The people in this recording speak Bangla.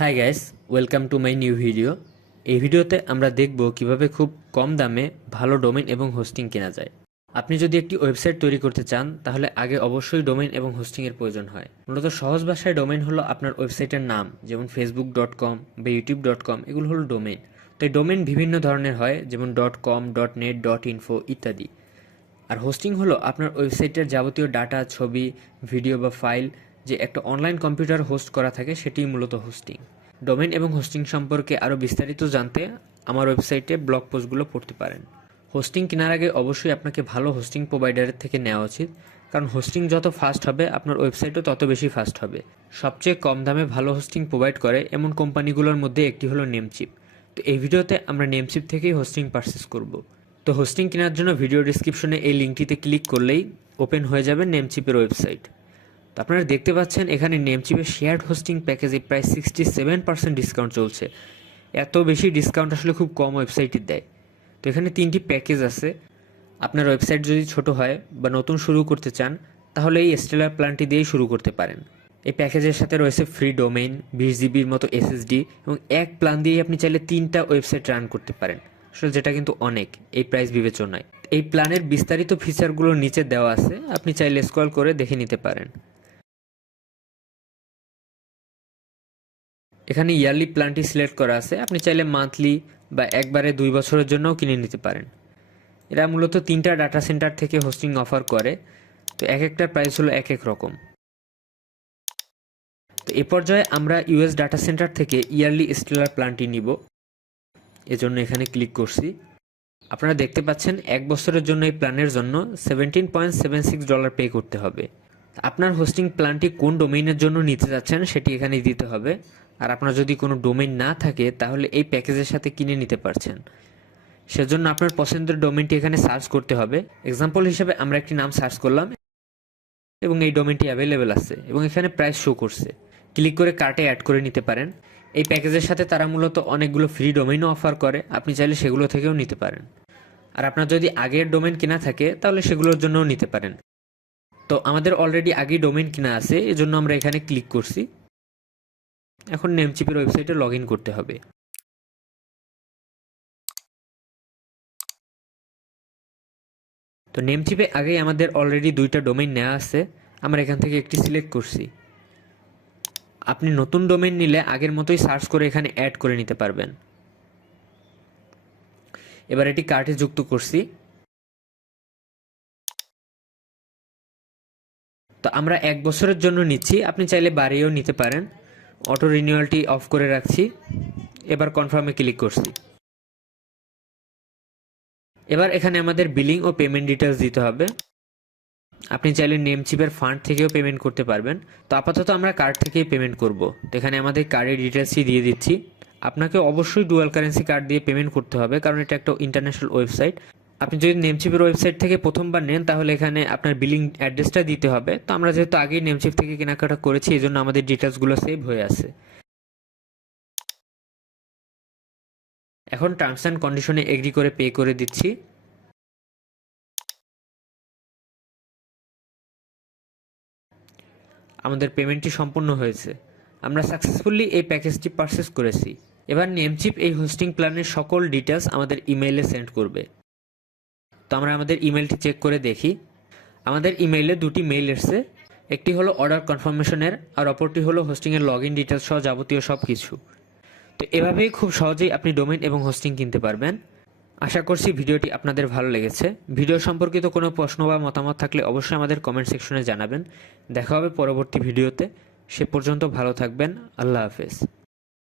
Hi guys, welcome to my new video. এই ভিডিওতে আমরা দেখব কিভাবে খুব কম দামে ভালো ডোমেইন এবং হোস্টিং কেনা যায়। আপনি যদি একটি ওয়েবসাইট তৈরি করতে চান তাহলে আগে অবশ্যই ডোমেইন এবং হোস্টিংয়ের প্রয়োজন হয়। মূলত সহজ ভাষায় ডোমেইন হলো আপনার ওয়েবসাইটের নাম, যেমন facebook.com বা youtube.com, এগুলো হলো ডোমেইন। তো এই ডোমেইন বিভিন্ন ধরনের হয়, যেমন .com, .net, .info ইত্যাদি। আর হোস্টিং হলো আপনার ওয়েবসাইটের যাবতীয় ডাটা, ছবি, ভিডিও বা ফাইল যে একটা অনলাইন কম্পিউটার হোস্ট করা থাকে, সেটিই মূলত হোস্টিং। ডোমেইন এবং হোস্টিং সম্পর্কে আরও বিস্তারিত জানতে আমার ওয়েবসাইটে ব্লগ পোস্টগুলো পড়তে পারেন। হোস্টিং কেনার আগে অবশ্যই আপনাকে ভালো হোস্টিং প্রোভাইডারের থেকে নেওয়া উচিত, কারণ হোস্টিং যত ফাস্ট হবে আপনার ওয়েবসাইটও তত বেশি ফাস্ট হবে। সবচেয়ে কম দামে ভালো হোস্টিং প্রোভাইড করে এমন কোম্পানিগুলোর মধ্যে একটি হলো নেমচিপ। তো এই ভিডিওতে আমরা নেমচিপ থেকেই হোস্টিং পারচেস করব। তো হোস্টিং কেনার জন্য ভিডিও ডিসক্রিপশনে এই লিঙ্কটিতে ক্লিক করলেই ওপেন হয়ে যাবে নেমচিপের ওয়েবসাইট। তো আপনারা দেখতে পাচ্ছেন এখানে নেমচিপের শেয়ার্ড হোস্টিং প্যাকেজে প্রায় 67% ডিসকাউন্ট চলছে। এত বেশি ডিসকাউন্ট আসলে খুব কম ওয়েবসাইটই দেয়। তো এখানে 3টি প্যাকেজ আছে। আপনার ওয়েবসাইট যদি ছোট হয় বা নতুন শুরু করতে চান তাহলে এই স্টেলার প্ল্যানটি দিয়েই শুরু করতে পারেন। এই প্যাকেজের সাথে রয়েছে ফ্রি ডোমেইন, 20 জিবির মতো এসএসডি এবং এক প্ল্যান দিয়েই আপনি চাইলে 3টা ওয়েবসাইট রান করতে পারেন, আসলে যেটা কিন্তু অনেক এই প্রাইস বিবেচনায়। এই প্ল্যানের বিস্তারিত ফিচারগুলো নিচে দেওয়া আছে, আপনি চাইলে স্ক্রল করে দেখে নিতে পারেন। এখানে ইয়ারলি প্ল্যানটি সিলেক্ট করা আছে, আপনি চাইলে মান্থলি বা একবারে 2 বছরের জন্যও কিনে নিতে পারেন। এরা মূলত 3টা ডাটা সেন্টার থেকে হোস্টিং অফার করে, তো এক একটার প্রাইস হলো এক এক রকম। তো এ পর্যায়ে আমরা ইউএস ডাটা সেন্টার থেকে ইয়ারলি স্টেলার প্ল্যানটি নিব, এজন্য এখানে ক্লিক করছি। আপনারা দেখতে পাচ্ছেন 1 বছরের জন্য এই প্ল্যানের জন্য $17.76 পে করতে হবে। আপনার হোস্টিং প্ল্যানটি কোন ডোমেইনের জন্য নিতে যাচ্ছেন সেটি এখানে দিতে হবে। আর আপনার যদি কোনো ডোমেইন না থাকে তাহলে এই প্যাকেজের সাথে কিনে নিতে পারছেন। সেজন্য আপনার পছন্দের ডোমেইনটি এখানে সার্চ করতে হবে। এক্সাম্পল হিসেবে আমরা একটি নাম সার্চ করলাম এবং এই ডোমেইনটি অ্যাভেলেবেল আছে এবং এখানে প্রাইস শো করছে। ক্লিক করে কার্টে অ্যাড করে নিতে পারেন। এই প্যাকেজের সাথে তারা মূলত অনেকগুলো ফ্রি ডোমেইনও অফার করে, আপনি চাইলে সেগুলো থেকেও নিতে পারেন। আর আপনার যদি আগের ডোমেইন কেনা থাকে তাহলে সেগুলোর জন্যও নিতে পারেন। তো আমাদের অলরেডি আগেই ডোমেইন কেনা আছে, এজন্য আমরা এখানে ক্লিক করছি। এখন নেমচিপের ওয়েবসাইটে লগ ইন করতে হবে। তো নেমচিপে আগেই আমাদের অলরেডি 2টা ডোমেইন নেওয়া আছে, আমরা এখান থেকে একটি সিলেক্ট করছি। আপনি নতুন ডোমেইন নিলে আগের মতোই সার্চ করে এখানে অ্যাড করে নিতে পারবেন। এবার এটি কার্টে যুক্ত করছি। তো আমরা 1 বছরের জন্য নিচ্ছি, আপনি চাইলে বাড়িয়েও নিতে পারেন। অটো রিনিউয়ালটি অফ করে রাখছি। এবার কনফার্মে ক্লিক করছি। এবার এখানে আমাদের বিলিং ও পেমেন্ট ডিটেলস দিতে হবে। আপনি চাইলে নেমচিপের ফান্ড থেকেও পেমেন্ট করতে পারবেন। তো আপাতত আমরা কার্ড থেকেই পেমেন্ট করব। তো এখানে আমাদের কার্ডের ডিটেলসই দিয়ে দিচ্ছি। আপনাকে অবশ্যই ডুয়াল কারেন্সি কার্ড দিয়ে পেমেন্ট করতে হবে, কারণ এটা একটা ইন্টারন্যাশনাল ওয়েবসাইট। আপনি যদি নেমচিপের ওয়েবসাইট থেকে প্রথমবার নেন তাহলে এখানে আপনার বিলিং অ্যাড্রেসটা দিতে হবে। তো আমরা যেহেতু আগেই নেমচিপ থেকে কেনাকাটা করেছি, এই জন্য আমাদের ডিটেলসগুলো সেভ হয়ে আছে। এখন টার্মস অ্যান্ড কন্ডিশনে এগ্রি করে পে করে দিচ্ছি। আমাদের পেমেন্টটি সম্পূর্ণ হয়েছে। আমরা সাকসেসফুলি এই প্যাকেজটি পারচেস করেছি। এবার নেমচিপ এই হোস্টিং প্ল্যানের সকল ডিটেলস আমাদের ইমেইলে সেন্ড করবে। তো আমরা আমাদের ইমেলটি চেক করে দেখি। আমাদের ইমেইলে 2টি মেইল এসেছে, একটি হলো অর্ডার কনফার্মেশনের আর অপরটি হলো হোস্টিংয়ের লগ ইন ডিটেলস সহ যাবতীয় সব কিছু। তো এভাবেই খুব সহজেই আপনি ডোমেইন এবং হোস্টিং কিনতে পারবেন। আশা করছি ভিডিওটি আপনাদের ভালো লেগেছে। ভিডিও সম্পর্কিত কোনো প্রশ্ন বা মতামত থাকলে অবশ্যই আমাদের কমেন্ট সেকশনে জানাবেন। দেখা হবে পরবর্তী ভিডিওতে। সে পর্যন্ত ভালো থাকবেন। আল্লাহ হাফেজ।